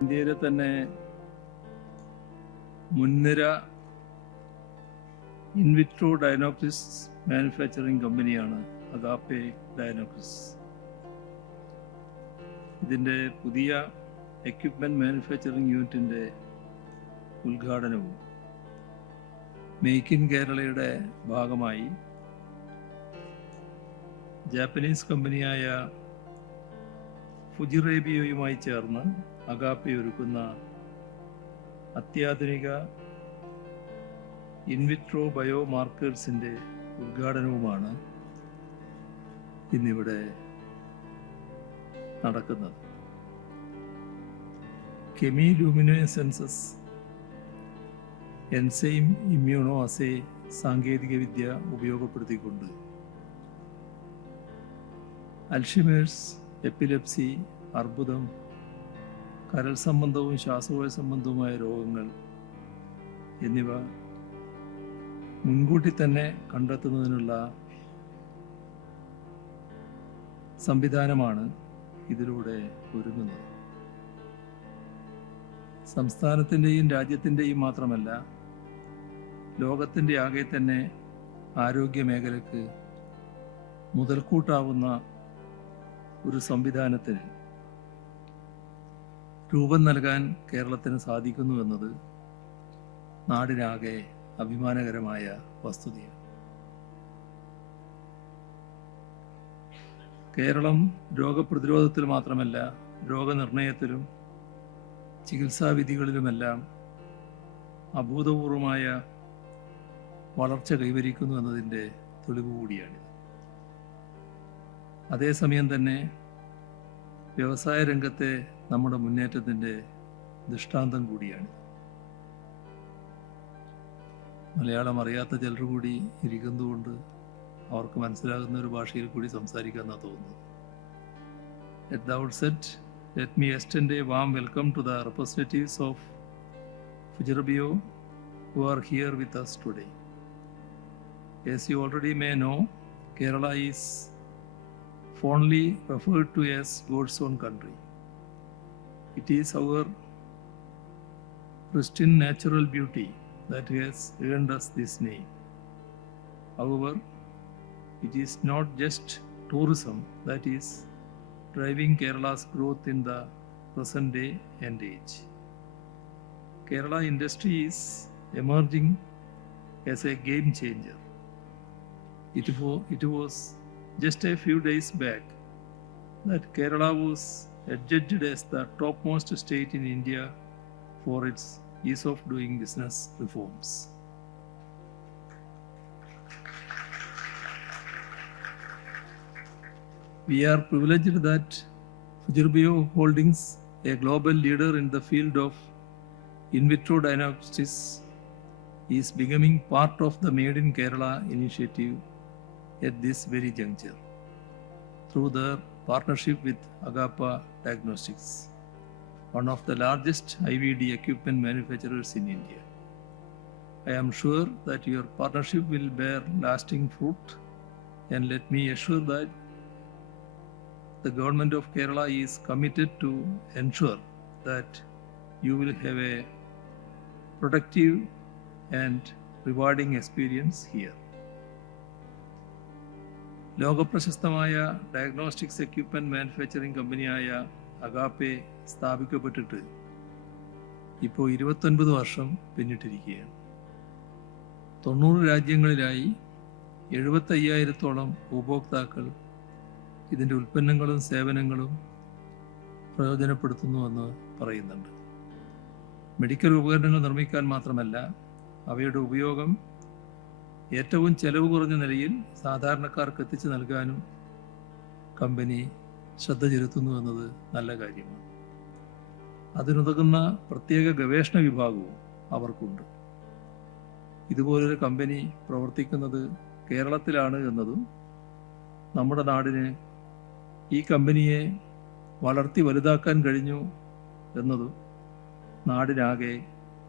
ഇന്ത്യയിലെ തന്നെ മുൻനിര ഇൻവിട്രോ ഡയഗ്നോസ്റ്റിക്സ് മാനുഫാക്ചറിംഗ് കമ്പനിയാണ് അഗാപ്പെ ഡയഗ്നോസ്റ്റിക്സ്. ഇതിൻ്റെ പുതിയ എക്യുപ്മെൻറ്റ് മാനുഫാക്ചറിംഗ് യൂണിറ്റിൻ്റെ ഉദ്ഘാടനവും മേക്ക് ഇൻ കേരളയുടെ ഭാഗമായി ജാപ്പനീസ് കമ്പനിയായ ഫുജിറേബിയോയുമായി ചേർന്ന് അഗാപ്പെ ഒരുക്കുന്ന അത്യാധുനിക ഇൻവിട്രോ ബയോ മാർക്കേഴ്സിൻ്റെ ഉദ്ഘാടനവുമാണ് ഇന്നിവിടെ നടക്കുന്നത്. കെമിലൂമിനസെൻസസ് എൻസൈം ഇമ്മ്യൂണോ അസേ സാങ്കേതികവിദ്യ ഉപയോഗപ്പെടുത്തിക്കൊണ്ട് അൽഷിമേഴ്സ്, എപ്പിലെപ്സി, അർബുദം, കരൾ സംബന്ധവും ശ്വാസകോശ സംബന്ധവുമായ രോഗങ്ങൾ എന്നിവ മുൻകൂട്ടി തന്നെ കണ്ടെത്തുന്നതിനുള്ള സംവിധാനമാണ് ഇതിലൂടെ ഒരുങ്ങുന്നത്. സംസ്ഥാനത്തിൻ്റെയും രാജ്യത്തിൻ്റെയും മാത്രമല്ല, ലോകത്തിൻ്റെ ആകെ തന്നെ ആരോഗ്യ മേഖലയ്ക്ക് മുതൽക്കൂട്ടാവുന്ന ഒരു സംവിധാനത്തിന് രൂപം നൽകാൻ കേരളത്തിന് സാധിക്കുന്നു എന്നത് നാടിനാകെ അഭിമാനകരമായ വസ്തുതയാണ്. കേരളം രോഗപ്രതിരോധത്തിൽ മാത്രമല്ല, രോഗനിർണയത്തിലും ചികിത്സാവിധികളിലുമെല്ലാം അഭൂതപൂർവമായ വളർച്ച കൈവരിക്കുന്നു എന്നതിൻ്റെ തെളിവ് കൂടിയാണിത്. അതേസമയം തന്നെ വ്യവസായ രംഗത്തെ നമ്മുടെ മുന്നേറ്റത്തിൻ്റെ ദൃഷ്ടാന്തം കൂടിയാണ്. മലയാളം അറിയാത്ത ചിലർ കൂടി ഇരിക്കുന്നതുകൊണ്ട് അവർക്ക് മനസ്സിലാകുന്ന ഒരു ഭാഷയിൽ കൂടി സംസാരിക്കാമെന്നാണ് തോന്നുന്നത്. At the outset, let me extend a warm welcome to the representatives of Fujirebio who are here with us today. As you already may know, Kerala is fondly referred to as God's own country. It is our pristine natural beauty that has earned us this name. However, it is not just tourism that is driving Kerala's growth in the present day and age. Kerala industry is emerging as a game changer. It was just a few days back that Kerala was adjudged as the topmost state in India for its ease of doing business reforms. We are privileged that Fujirebio Holdings, a global leader in the field of in vitro diagnostics, is becoming part of the Made in Kerala initiative at this very juncture through their partnership with Agapa Diagnostics, one of the largest IVD equipment manufacturers in India. I am sure that your partnership will bear lasting fruit, and let me assure that the government of Kerala is committed to ensure that you will have a productive and rewarding experience here. ലോകപ്രശസ്തമായ diagnostics equipment manufacturing കമ്പനിയായ അഗാപ്പെ സ്ഥാപിക്കപ്പെട്ടിട്ട് ഇപ്പോൾ 29 വർഷം പിന്നിട്ടിരിക്കുകയാണ്. 90 രാജ്യങ്ങളിലായി 75,000-ഓളം ഉപഭോക്താക്കൾ ഇതിൻ്റെ ഉൽപ്പന്നങ്ങളും സേവനങ്ങളും പ്രയോജനപ്പെടുത്തുന്നുവെന്ന് പറയുന്നുണ്ട്. മെഡിക്കൽ ഉപകരണങ്ങൾ നിർമ്മിക്കാൻ മാത്രമല്ല, അവയുടെ ഉപയോഗം ഏറ്റവും ചെലവ് കുറഞ്ഞ നിലയിൽ സാധാരണക്കാർക്ക് എത്തിച്ചു നൽകാനും കമ്പനി ശ്രദ്ധ ചെലുത്തുന്നു എന്നത് നല്ല കാര്യമാണ്. അതിനുതകുന്ന പ്രത്യേക ഗവേഷണ വിഭാഗവും അവർക്കുണ്ട്. ഇതുപോലൊരു കമ്പനി പ്രവർത്തിക്കുന്നത് കേരളത്തിലാണ് എന്നതും നമ്മുടെ നാടിന് ഈ കമ്പനിയെ വളർത്തി വലുതാക്കാൻ കഴിഞ്ഞു എന്നതും നാടിനാകെ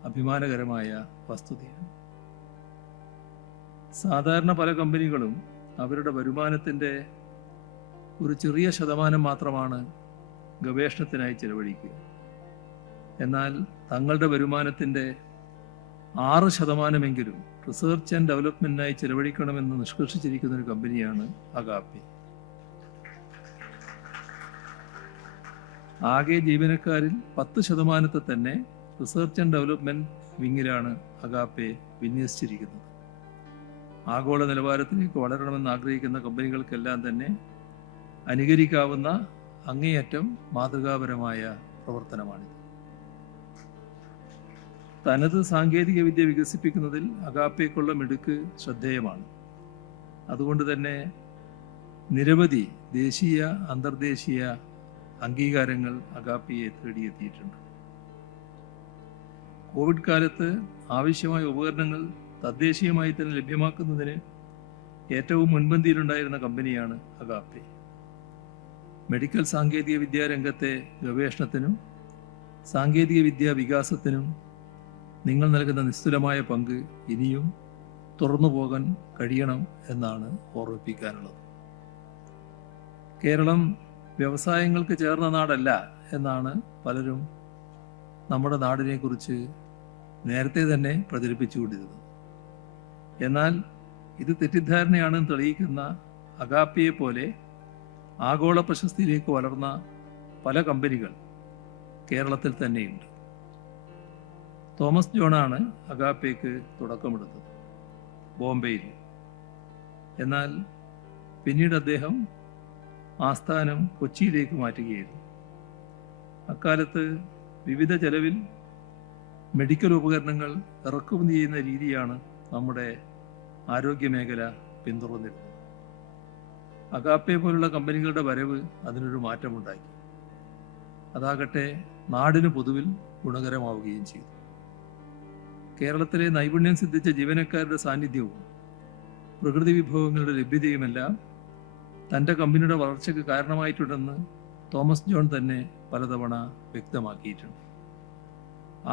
അഭിമാനകരമായ വസ്തുതയാണ്. സാധാരണ പല കമ്പനികളും അവരുടെ വരുമാനത്തിൻ്റെ ഒരു ചെറിയ ശതമാനം മാത്രമാണ് ഗവേഷണത്തിനായി ചെലവഴിക്കുക. എന്നാൽ തങ്ങളുടെ വരുമാനത്തിൻ്റെ 6% റിസർച്ച് ആൻഡ് ഡെവലപ്മെൻറ്റിനായി ചെലവഴിക്കണമെന്ന് നിഷ്കർഷിച്ചിരിക്കുന്ന ഒരു കമ്പനിയാണ് അഗാപ്പെ. ആകെ ജീവനക്കാരിൽ 10% തന്നെ റിസർച്ച് ആൻഡ് ഡെവലപ്മെൻറ്റ് വിങ്ങിലാണ് അഗാപ്പെ വിന്യസിച്ചിരിക്കുന്നത്. ആഗോള നിലവാരത്തിലേക്ക് വളരണമെന്ന് ആഗ്രഹിക്കുന്ന കമ്പനികൾക്കെല്ലാം തന്നെ അനുകരിക്കാവുന്ന അങ്ങേയറ്റം മാതൃകാപരമായ പ്രവർത്തനമാണിത്. തനത് സാങ്കേതിക വിദ്യ വികസിപ്പിക്കുന്നതിൽ അഗാപ്പയ്ക്കുള്ള മിടുക്ക് ശ്രദ്ധേയമാണ്. അതുകൊണ്ട് തന്നെ നിരവധി ദേശീയ അന്തർദേശീയ അംഗീകാരങ്ങൾ അഗാപ്പയെ തേടിയെത്തിയിട്ടുണ്ട്. കോവിഡ് കാലത്ത് ആവശ്യമായ ഉപകരണങ്ങൾ തദ്ദേശീയമായി തന്നെ ലഭ്യമാക്കുന്നതിന് ഏറ്റവും മുൻപന്തിയിലുണ്ടായിരുന്ന കമ്പനിയാണ് അഗാപ്പെ. മെഡിക്കൽ സാങ്കേതിക വിദ്യാ രംഗത്തെ ഗവേഷണത്തിനും സാങ്കേതിക വിദ്യാ വികാസത്തിനും നിങ്ങൾ നൽകുന്ന നിസ്തുലമായ പങ്ക് ഇനിയും തുറന്നു പോകാൻ കഴിയണം എന്നാണ് ഓർമ്മിപ്പിക്കാനുള്ളത്. കേരളം വ്യവസായങ്ങൾക്ക് ചേർന്ന നാടല്ല എന്നാണ് പലരും നമ്മുടെ നാടിനെക്കുറിച്ച് നേരത്തെ തന്നെ പ്രചരിപ്പിച്ചുകൊണ്ടിരുന്നത്. എന്നാൽ ഇത് തെറ്റിദ്ധാരണയാണെന്ന് തെളിയിക്കുന്ന അഗാപ്പയെ പോലെ ആഗോള പ്രശസ്തിയിലേക്ക് വളർന്ന പല കമ്പനികൾ കേരളത്തിൽ തന്നെയുണ്ട്. തോമസ് ജോണാണ് അഗാപ്പയ്ക്ക് തുടക്കമിടുന്നത് ബോംബെയിൽ. എന്നാൽ പിന്നീട് അദ്ദേഹം ആസ്ഥാനം കൊച്ചിയിലേക്ക് മാറ്റുകയായിരുന്നു. അക്കാലത്ത് വിവിധ ചെലവിൽ മെഡിക്കൽ ഉപകരണങ്ങൾ ഇറക്കുമതി ചെയ്യുന്ന രീതിയാണ് നമ്മുടെ ആരോഗ്യമേഖല പിന്തുടർന്നിരുന്നത്. അഗാപ്പെ പോലുള്ള കമ്പനികളുടെ വരവ് അതിനൊരു മാറ്റമുണ്ടാക്കി. അതാകട്ടെ നാടിന് പൊതുവിൽ ഗുണകരമാവുകയും ചെയ്തു. കേരളത്തിലെ നൈപുണ്യം സിദ്ധിച്ച ജീവനക്കാരുടെ സാന്നിധ്യവും പ്രകൃതി വിഭവങ്ങളുടെ ലഭ്യതയുമെല്ലാം തൻ്റെ കമ്പനിയുടെ വളർച്ചയ്ക്ക് കാരണമായിട്ടുണ്ടെന്ന് തോമസ് ജോൺ തന്നെ പലതവണ വ്യക്തമാക്കിയിട്ടുണ്ട്.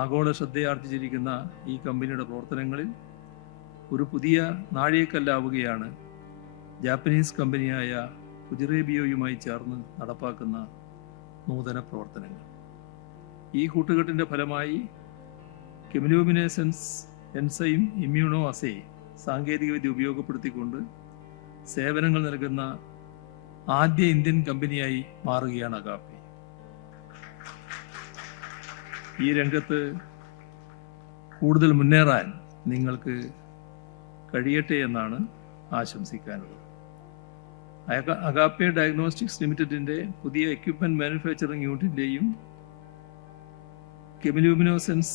ആഗോള ശ്രദ്ധയാർജിച്ചിരിക്കുന്ന ഈ കമ്പനിയുടെ പ്രവർത്തനങ്ങളിൽ ഒരു പുതിയ നാഴികക്കല്ലാവുകയാണ് ജാപ്പനീസ് കമ്പനിയായ ഫുജിറേബിയോയുമായി ചേർന്ന് നടപ്പാക്കുന്ന നൂതന പ്രവർത്തനങ്ങൾ. ഈ കൂട്ടുകെട്ടിൻ്റെ ഫലമായി കെമിലൂമിനേസൻസ് എൻസൈം ഇമ്മ്യൂണോ അസേ സാങ്കേതികവിദ്യ ഉപയോഗപ്പെടുത്തിക്കൊണ്ട് സേവനങ്ങൾ നൽകുന്ന ആദ്യ ഇന്ത്യൻ കമ്പനിയായി മാറുകയാണ് അഗാപ്പെ. ഈ രംഗത്ത് കൂടുതൽ മുന്നേറാൻ നിങ്ങൾക്ക് കഴിയട്ടെ എന്നാണ് ആശംസിക്കാനുള്ളത്. അഗാപ്പെ ഡയഗ്നോസ്റ്റിക്സ് ലിമിറ്റഡിൻ്റെ പുതിയ എക്യുപ്മെൻറ്റ് മാനുഫാക്ചറിംഗ് യൂണിറ്റിൻ്റെയും കെമിലൂമിനോസെൻസ്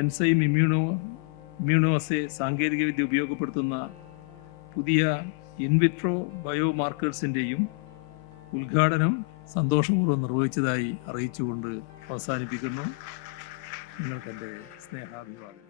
എൻസൈം ഇമ്മ്യൂണോ അസേ സാങ്കേതികവിദ്യ ഉപയോഗപ്പെടുത്തുന്ന പുതിയ ഇൻവിട്രോ ബയോ മാർക്കേഴ്സിൻ്റെയും ഉദ്ഘാടനം സന്തോഷപൂർവ്വം നിർവഹിച്ചതായി അറിയിച്ചുകൊണ്ട് അവസാനിപ്പിക്കുന്നു. നിങ്ങൾക്കെൻ്റെ സ്നേഹാഭിവാദം.